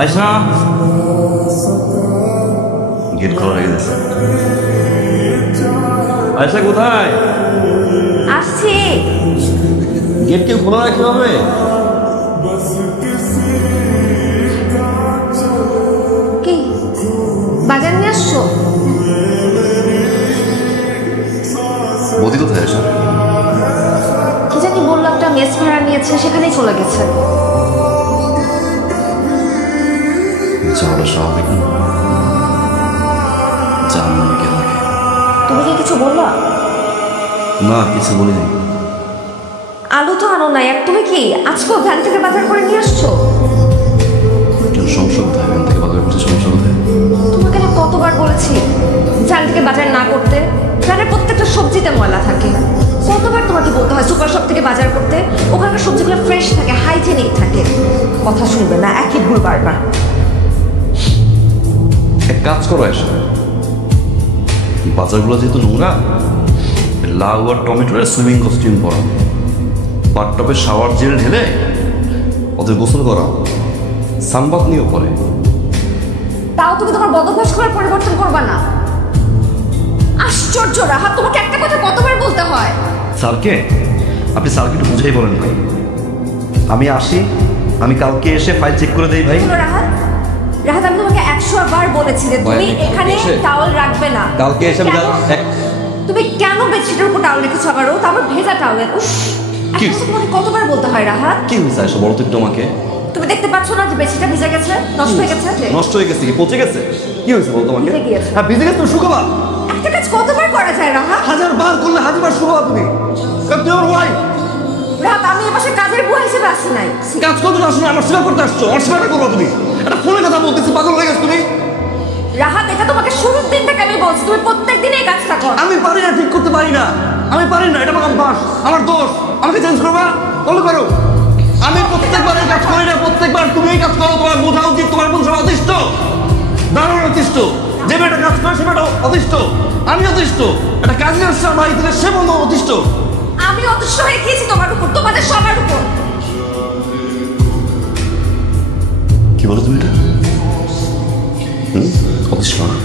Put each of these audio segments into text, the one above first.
Ayesha gate খোলা রেখে দিয়েছে। আয়শা কোথায়? আসছি। গেট কেউ খোলা রাখতে হবে? কি বাজার নিয়ে আসছো? বৌদি কোথায় আয়শা? কি জানি বললো একটা মেস ভাড়া নিয়েছে, সেখানেই চলে গেছে। যাওয়াটা স্বাভাবিক না, জানলাম কে থাকে। তুমি কি কিছু বললা? না, কিছু বলিনি। আলু তো আনো নাই, তুমি কি আজকেও ভ্যান থেকে বাজার করে নিয়ে আসছো? সমস্যা কোথায়? ভ্যান থেকে বাজার করছে, সমস্যা কোথায়? তোমাকে আমি কতবার বলেছি ভ্যান থেকে বাজার না করতে? ভ্যানের প্রত্যেকটা সবজিতে ময়লা থাকে। কতবার তোমাকে বলতে হয় সুপার শপ থেকে বাজার করতে? ওখানকার সবজিগুলো ফ্রেশ থাকে, হাইজেনিক থাকে। কথা শুনবে না, একই ভুল বারবার। এক কাজ করো আয়শা, বাজারগুলো যেহেতু নোংরা, লাউ আর টমেটোর সুইমিং কস্টিউম পরা, বাথটবে শাওয়ার জেল ঢেলে ওদের গোসল করা, সানবাথ নিয়েও পরে। তাও তুমি তোমার বদভ্যাস করার পরিবর্তন করবা না। আশ্চর্য রাহাত, তোমাকে একটা কথা কতবার বলতে হয়? স্যারকে আপনি স্যারকে একটু বুঝেই বলেন ভাই। আমি আসি, আমি কালকে এসে ফাইল চেক করে দেই ভাই। রাহাত, রাহাত আমি তোমাকে 100 বার বলেছি যে তুমি এখানে টাওয়াল রাখবে না। কালকে এসে তুমি কেন বেডশিটের উপর টাওয়াল রেখেছো আবারও? তারপর ভেজা টাওয়াল। কি তোমাকে কতবার বলতে হয় রাহাত? কি হয়েছে এসব বলো তো একটু আমাকে। তুমি দেখতে পাচ্ছ না যে বেডশিটটা ভিজে গেছে, নষ্ট হয়ে গেছে? নষ্ট হয়ে গেছে কি পচে গেছে? কি হয়েছে বলো তোমাকে? ভিজে গিয়েছে। হ্যাঁ ভিজে গেছে, তুমি শুকাবা। একটা কাজ কতবার করা যায় রাহাত? 1000 বার করলে 1000 বার শুকাবা তুমি। কারণ তুমি আমার ওয়াইফ। রাহাত আমি এই পাশে কাজের বুয়া হিসেবে আসি নাই। কাজ করতে আসছো না, আমার সেবা করতে আসছো। আমার সেবাটা করবা তুমি। একটা ফোনে কথা বলতেছি, পাগল হয়ে গেছো তুমি। রাহাত এটা তোমাকে শুরুর দিন থেকে আমি বলছি, তুমি প্রত্যেকদিন এই কাজটা করো। আমি পারি না, ঠিক করতে পারি না। আমি পারি না, এটা আমার অভ্যাস, আমার দোষ। আমাকে চেঞ্জ করবা? বলতে পারো। আমি প্রত্যেকবার এই কাজ করি না, প্রত্যেকবার তুমি এই কাজ করো। তোমার বোঝা উচিত তোমার বোন সব অতিষ্ঠ, দারুণ অতিষ্ঠ। যে মেয়েটা কাজ করে সে মেয়েটা অতিষ্ঠ। আমি অতিষ্ঠ। একটা কাজের আসছে বাড়ি থেকে, সে বন্ধু অতিষ্ঠ। আমি অতিষ্ঠ হয়ে গিয়েছি তোমার উপর, তোমাদের সবার উপর। কি বলো তুমি এটা? অতিষ্ঠ না,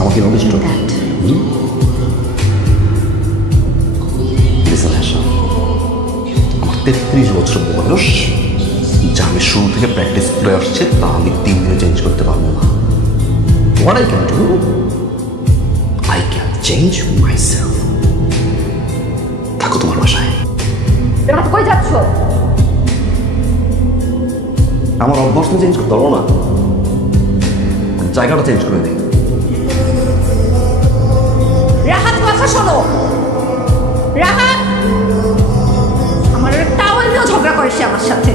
আমাকে অতিষ্ঠ। আমার 33 বছর বয়স, যা আমি শুরু থেকে প্র্যাকটিস করে আসছে তা আমি 3 দিনে চেঞ্জ করতে পারবো না। What I can do, I can change myself. থাকো তোমার বাসায়। রাত কই যাচ্ছ? আমার অভ্যাস তো চেঞ্জ করতে পারবো না, জায়গাটা চেঞ্জ করে দিই। রাহাত কথা শোনো। রাহাত আমার টাওয়াল নিয়েও ঝগড়া করেছে আমার সাথে।